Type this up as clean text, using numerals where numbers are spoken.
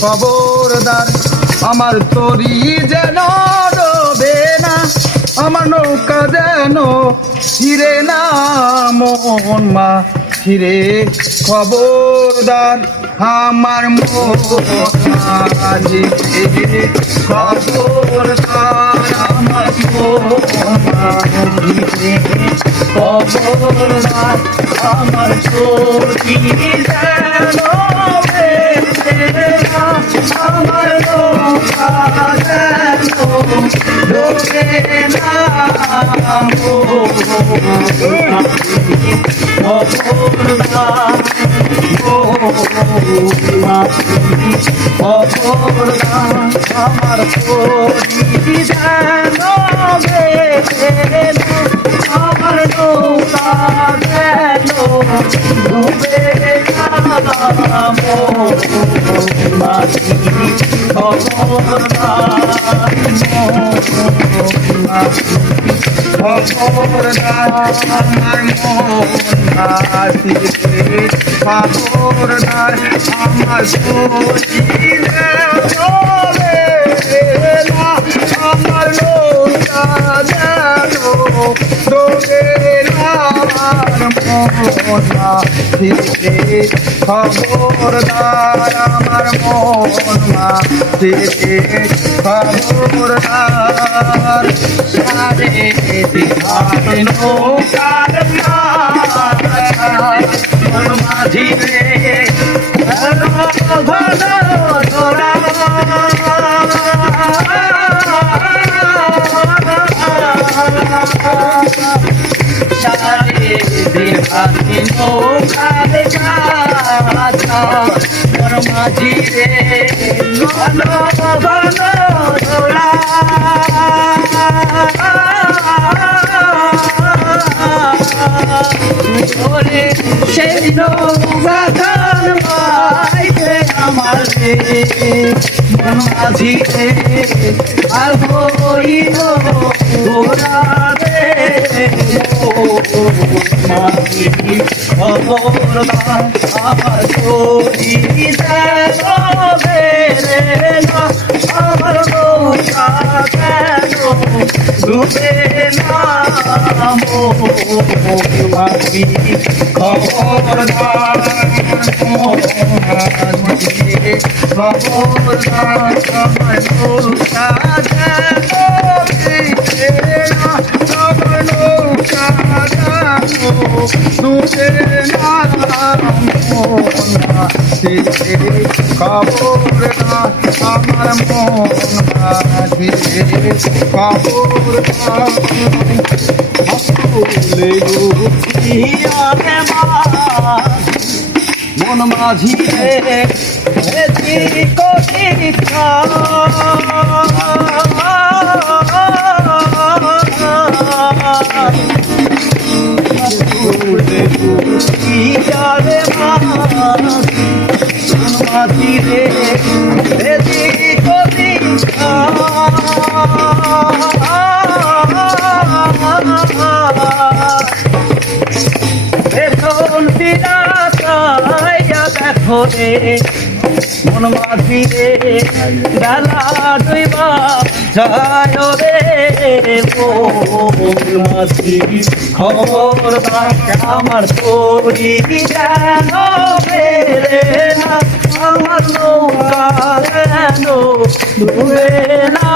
খবরদার আমার তরি যেন ডোবে না, আমার নৌকা যেন ছিঁড়ে না মন মা ছিঁড়ে। খবরদার আমার মন মাঝি, খবরদার আমার মন মাঝি, খবরদার আমার তরি যেন আমার নৌকা যেন ডোবে না খবরদার খবরদার আমার তরি যেন আমার নৌকা যেন ডোবে না খবরদার আমার মন মাঝি, খবরদার আমার তরি যেন আমার নৌকা যেন ডোবে না মন মাঝি। খবরদার আমার মন মাঝি, খবরদার সারে দিহাতে নৌকার মাঝি রে ঘন ঘন তোরা সারে দিহাতে নৌকার মাঝি রে ঘন ঘন তোরা সেই নৌকা খান পাইতে আমার রে মাঝি রে আর হইল তোরা রে মাঝি। খবরদার আমার তরি যেন বেরে না, আমার নৌকা যেন ডুবে না মাঝি। খবরদার খবরদার আমার নৌকা যেন ডুবে না, আমার নৌকা যেন ডুবে না মাঝি। খবরদার আমার মন মাঝি, খবরদার মন মাঝি রে কবিতা মাঝি রে কবিতা দেখো রে মন মাঝি রে ডালা ডুইবা যায় রে মন মাঝি। খবরদার আমার তরি যেন বেরে না, আমার নৌকা যেন ডুবে না।